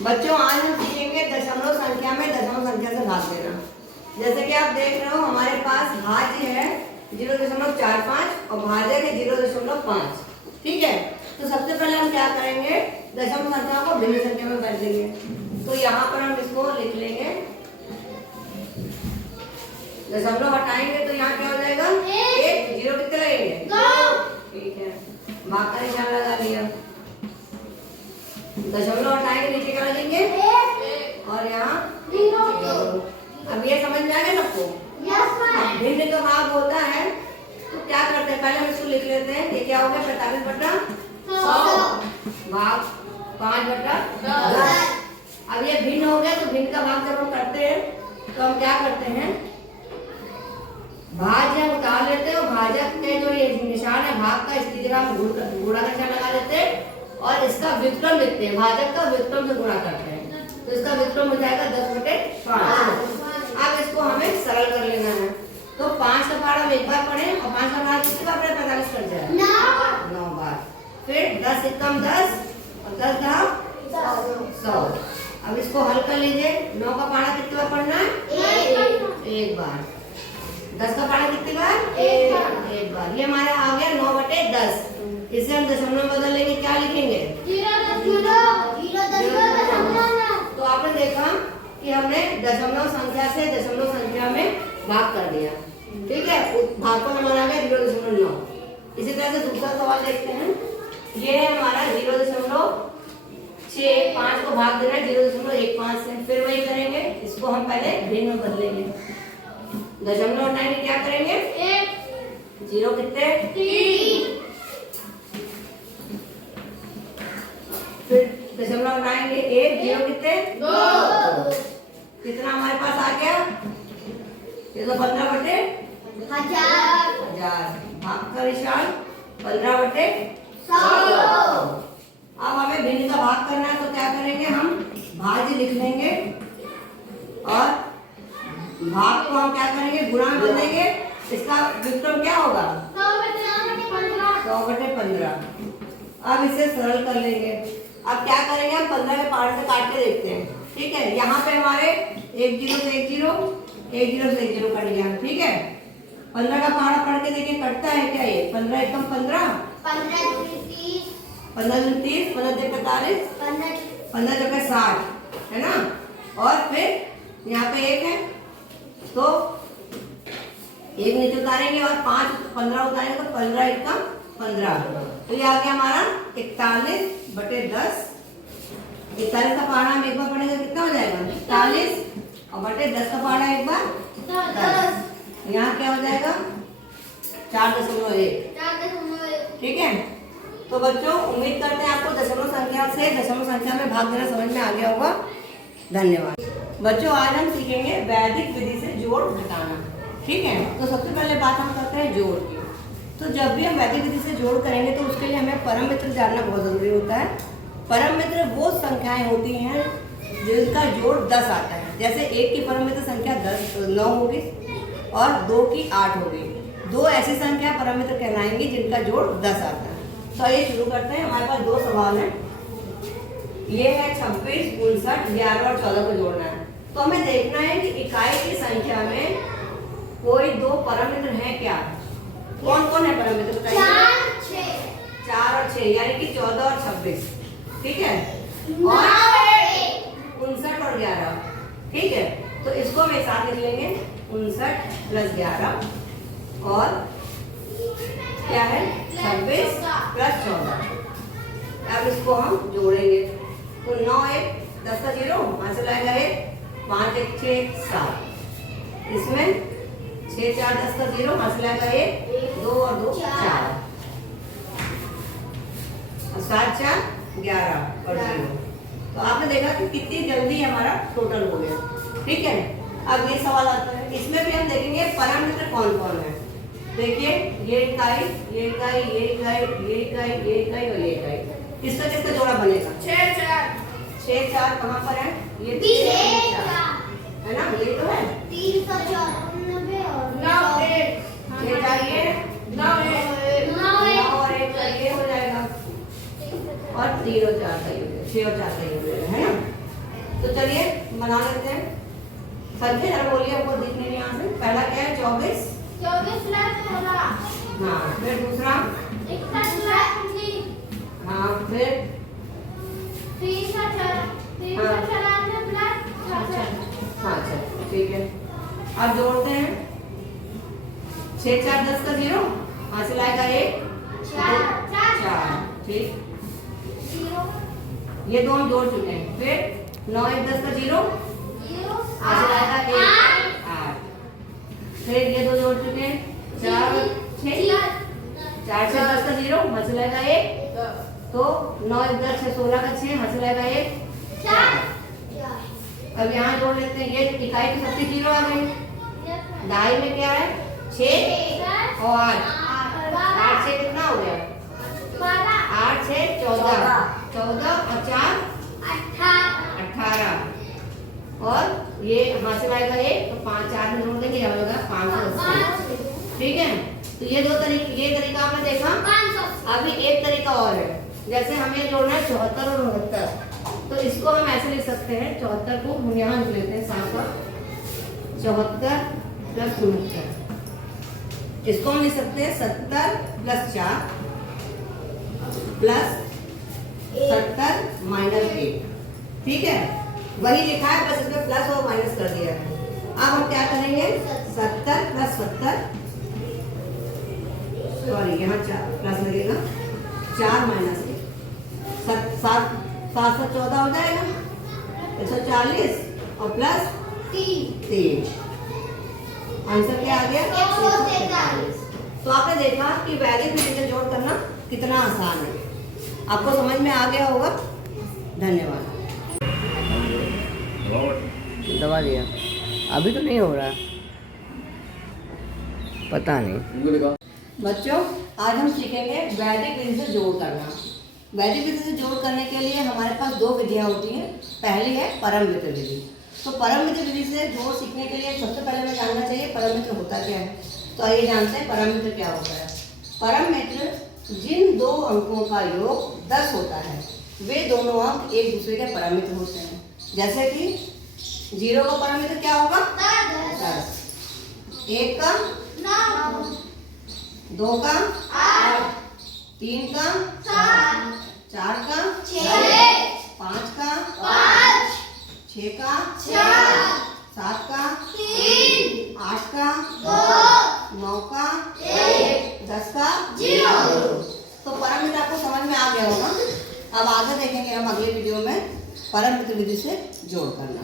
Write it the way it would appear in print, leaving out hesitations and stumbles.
बच्चों आज हम सीखेंगे दशमलव संख्या में दशमलव संख्या से भाग देना। जैसे कि आप देख रहे हो हमारे पास भाज्य है 0.45 और भाजक है 0.5। ठीक है, तो सबसे पहले हम क्या करेंगे, दशमलव संख्या को भिन्न संख्या में बदल देंगे। तो यहाँ पर हम इसको लिख लेंगे, दशमलव हटाएंगे तो यहाँ क्या हो जाएगा, 1, 0 कितने लगेंगे, 2। ठीक है, भाग का निशान लगा लिया। दशमलव हटाएंगे नीचे क्या लगेंगे, 1 और यहाँ 0। अब ये समझ में आ गया सबको? अब भिन्न का भाग होता है तो क्या करते हैं, पहले हम इसको लिख लेते हैं। ये क्या हो गया, 45/100 भाग 5/10। अब ये भिन्न हो गया, तो भिन्न का भाग जब हम करते हैं तो हम क्या करते हैं, भाज्य उतार लेते हैं और भाजक के जो ये निशान है भाग का, इसकी जगह हम गुणा का निशान लगा देते हैं और इसका व्युत्क्रम लिखते हैं, भाजक का व्युत्क्रम से गुणा करते हैं, तो इसका व्युत्क्रम हो जाएगा 10/5। अब इसको हमें सरल कर लेना है, तो 5 का पहाड़ा हम एक बार पढ़े और 5 का पहाड़ा कितनी बार पढ़े, 45 कर जाए 9 बार। फिर 10 एकम 10 और 10 10 100। अब इसको हल कर लीजिए, 9 का पहाड़ा कितनी बार पढ़ना है, एक बार। 10 का पहाड़ा कितनी बार, एक बार। ये हमारा आ गया 9/10। इसे हम दशमलव में बदल लेंगे, क्या लिखेंगे, 0.0। तो आपने देखा कि हमने दशमलव संख्या से दशमलव संख्या में भाग कर दिया। ठीक है, भाग का नंबर आ गया 0.9। इसी तरह से दूसरा सवाल देखते हैं। ये है हमारा 0.615 को भाग देना है 0.15 से। फिर वही करेंगे, इसको हम पहले भिन्न में बदलेंगे। दशमलव हटाएंगे, क्या करेंगे, 0 कितने, 3। फिर दशमलव हटाएंगे 1, 0 कितने, 2। कितना हमारे पास आ गया, ये तो 15/1000। भाग का निशान 15/100। अब हमें भिन्न का भाग करना है, तो क्या करेंगे, हम भाज्य लिख लेंगे और भाग को हम क्या करेंगे, गुणा में बदलेंगे। इसका व्युत्क्रम क्या होगा, 100/15। अब इसे सरल कर लेंगे। अब क्या करेंगे, हम 15 के पार्ट से काट के देखते हैं। ठीक है, यहाँ पे हमारे 1 0 से 1 0, 1 0 से 1 0 कट गया। ठीक है, 15 का पहाड़ा पढ़ के देखिए कटता है क्या, ये 15 एकम 15, 15 दूनी 30, 15 दूनी 30, 15 दूनी 45, 15 जगह 60 है ना। और फिर यहाँ पे 1 है तो 1 नीचे उतारेंगे और 15 उतारेंगे तो 15 एकम 15। तो ये आ गया हमारा 41/10। 41 का पहाड़ा हम एक बार पढ़ेंगे कितना हो जाएगा, 41 और बटे 10 का पहाड़ा एक बार 10। यहाँ क्या हो जाएगा, 4.1। ठीक है, तो बच्चों उम्मीद करते हैं आपको दशमलव संख्या से दशमलव संख्या में भाग देना समझ में आ गया होगा। धन्यवाद बच्चों। आज हम सीखेंगे वैदिक विधि से जोड़ घटाना। ठीक है, तो सबसे पहले बात हम करते हैं जोड़ की। तो जब भी हम वैदिक विधि से जोड़ करेंगे तो उसके लिए हमें परम मित्र जानना बहुत जरूरी होता है। परम मित्र वो संख्याएं होती हैं जिनका जोड़ 10 आता है। जैसे 1 की परम मित्र संख्या 9 होगी और 2 की 8 होगी। 2 ऐसी संख्या परम मित्र कहलाएंगी जिनका जोड़ 10 आता है। तो आइए शुरू करते हैं। हमारे पास 2 सवाल हैं। ये है 26, 59, 11 और 14 को जोड़ना है। तो हमें देखना है कि इकाई की संख्या में कोई 2 परम मित्र हैं क्या। कौन कौन है परम मित्र बताइए। 4 और 6 यानी कि 14 और 26। ठीक है, और 59 और 11। ठीक है, तो इसको हम एक साथ लिख लेंगे, 59 + 11 और क्या है 26 + 14। अब इसको हम जोड़ेंगे तो 9 1 10 का 0 वहां से लाएगा 1, 5 1 6 7। इसमें 6 4 10 का 0 वहां से लाएगा 1, 2 और 2 4 और 7 4 11 और 0। तो आपने देखा कि कितनी जल्दी हमारा टोटल हो गया। ठीक है, अब ये सवाल आता है, इसमें भी हम देखेंगे परम मित्र कौन कौन है। देखिए ये इकाई, ये इकाई, ये इकाई, ये इकाई, ये इकाई और ये इकाई। किसका किसका जोड़ा बनेगा, 6 4 कहाँ पर है, ये 3 4 है ना, ये तो है 3 का 94 और 9 1 ये चाहिए 9 1 और 1 चाहिए हो जाएगा और 3 और 4 का ही हो जाएगा, 6 और 4 का ही हो जाएगा है ना। बना लेते हैं। संख्या जरा बोलिए, आपको दिख नहीं यहाँ से। पहला क्या है? 24 24 प्लस 16। हाँ, फिर दूसरा 61 प्लस 19। हाँ, फिर 394 प्लस 66। हाँ चल ठीक है। अब जोड़ते हैं। 6 4 10 का 0, यहाँ से लाएगा 1 4 ठीक। 0 ये दो हम जोड़ चुके हैं। फिर 9 1 10 का 0, 0 यहाँ से लाएगा 1 8। फिर ये दो जोड़ चुके हैं। 4 6 4 6 10 का 0, यहाँ से लाएगा 1, तो 9 1 10 6 16 का 6, यहाँ से लाएगा 1 4। अब यहाँ जोड़ लेते हैं। ये इकाई की सबसे 0 आ गई। दहाई में क्या है? 6 और 8। 8 से कितना हो गया? 8 से 14 और 4 18। और ये यहाँ से लाएगा 1, तो 5 4 में जोड़ देंगे, यह होगा 580। ठीक है। तो ये दो तरीके, ये तरीका आपने देखा। अभी एक तरीका और है। जैसे हमें जोड़ना है 74 और 69, तो इसको हम ऐसे लिख सकते हैं। 74 को हम यहाँ लिख लेते हैं 7 74 प्लस 69। इसको हम लिख सकते हैं 70 प्लस 4 प्लस 70 माइनस 1। ठीक है, वही लिखा है, बस इसमें प्लस और माइनस कर दिया है। अब हम क्या करेंगे? 70 प्लस 70, सॉरी यहाँ प्लस लगेगा, 4 माइनस 1, 7 714 हो जाएगा। 140 और प्लस 3। आंसर क्या आ गया? 143। तो आपने देखा कि वैलिड डिवीजन जोड़ करना कितना आसान है। आपको समझ में आ गया होगा। धन्यवाद। दबा दिया, अभी तो नहीं हो रहा, पता नहीं। बच्चों, आज हम सीखेंगे वैदिक विधि से जोड़ करना। वैदिक विधि से जोड़ करने के लिए हमारे पास दो विधियाँ होती हैं। पहली है परममित विधि। तो परममित विधि से जोड़ सीखने के लिए सबसे पहले हमें जानना चाहिए परममित होता क्या है। तो आइए जानते हैं परममित क्या होता है। परममित जिन दो अंकों का योग 10 होता है, वे दोनों अंक एक दूसरे के परममित होते हैं। जैसे कि 0 का परममित क्या होगा? 10। 1 का 9, 2 का 8, 3 का 7, 4 का 6, 5 का 5, 6 का 4, 7 का 3, 8 का 2, 9 का 1, 10 का 0। तो परममित आपको समझ में आ गया होगा। अब आगे देखेंगे हम अगले वीडियो में परममित विधि से जोड़ करना।